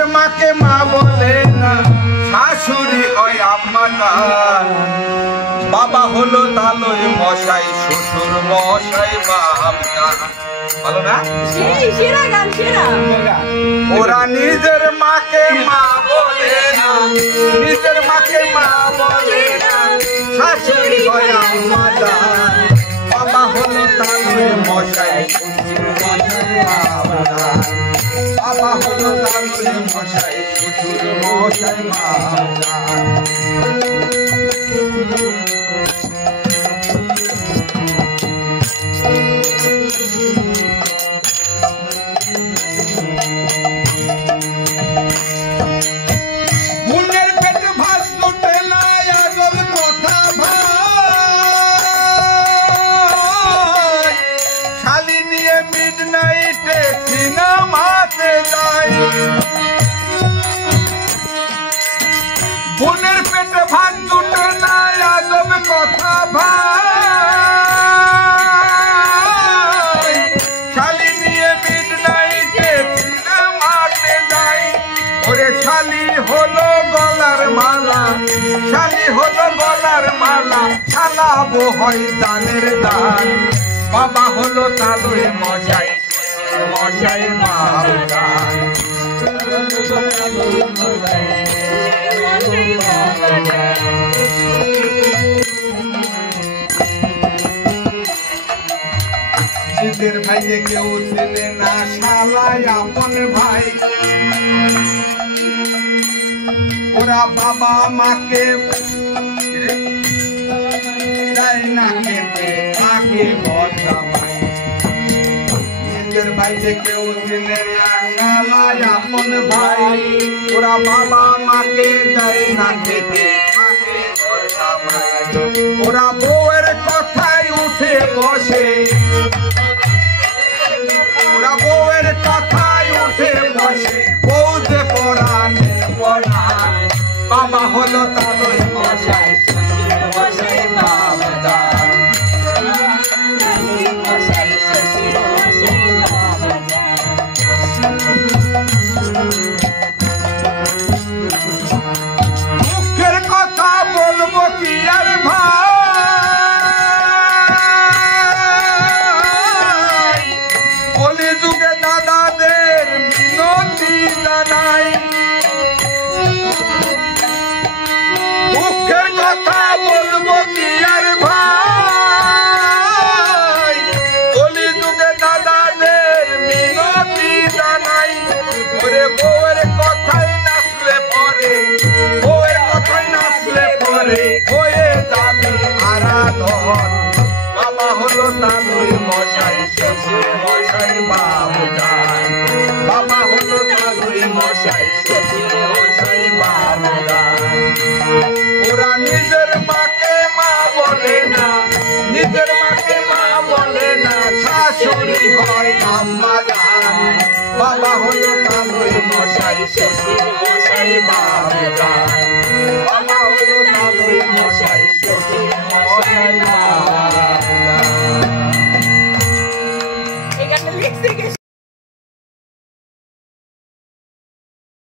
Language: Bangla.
নিজের মাকে মা বলে না, শাশুড়ি হয় আম্মা জান। বাবা হলো তালই মশাই, শ্বশুর মশাই বাপজান। ভালো না? সেরা গান, সেরা। ওরা নিজের মাকে মা বলে না, নিজের মাকে মা বলে না, শাশুড়ি হয় আম্মা জান। বাবা হলো তালই মশাই, শ্বশুর মশাই বাপজান। বাবা হলো তালই মশাই, শ্বশুর মশাই বাপজান। বোনের পেটে ভাত জুটে না, আজব কথা ভাই। শালি নিয়ে মিডনাইটে সিনেমাতে যাই। ওরে শালি হলো গলার মালা, শালি হলো গলার মালা, শালাবো হয় দানের দান। বাবা হলো তালই মশাই, মশাই বাপজান। নিজের ভাইকে কেউ চেনে না, শালাই আপন ভাই। ওরা বাবা মাকে দেয় না খেতে, মাকে ভরসা ভাই। নিজের ভাইকে কেউ চেনে না, শালাই আপন ভাই। ওরা বাবা মাকে দেয় না খেতে, মাকে ভরসা ভাই। ওরা বউয়ের কথায় উঠে বসে, ওরা বউয়ের কথায় উঠে বসে, বউ যে পরাণে পরাণ। বাবা হলো তালই মশাই, শ্বশুর মশাই বাপজান। মুখের কথা বলবো কি আর ভাই, কলি যুগে দাদাদের মিনতি জানাই। মুখের কথা বলবো কি আর ভাই, কলি যুগে দাদাদের মিনতি জানাই। ওরে বউয়ের কথাই নাচলে পরে, বউয়ের কথাই নাচলে পরে হয়ে যাবে আরাধন। বাবা হলো তালই মশাই, শ্বশুর মশাই বাপজান। বাবা হলো তালই মশাই, শ্বশুর মশাই বাপজান। ওরা নিজের মাকে মা বলে না, নিজের মাকে মা বলে না, শাশুড়ি হয় আম্মা জান। বাবা হলো তালই মশাই, শ্বশুর মশাই বাপজান। বাবা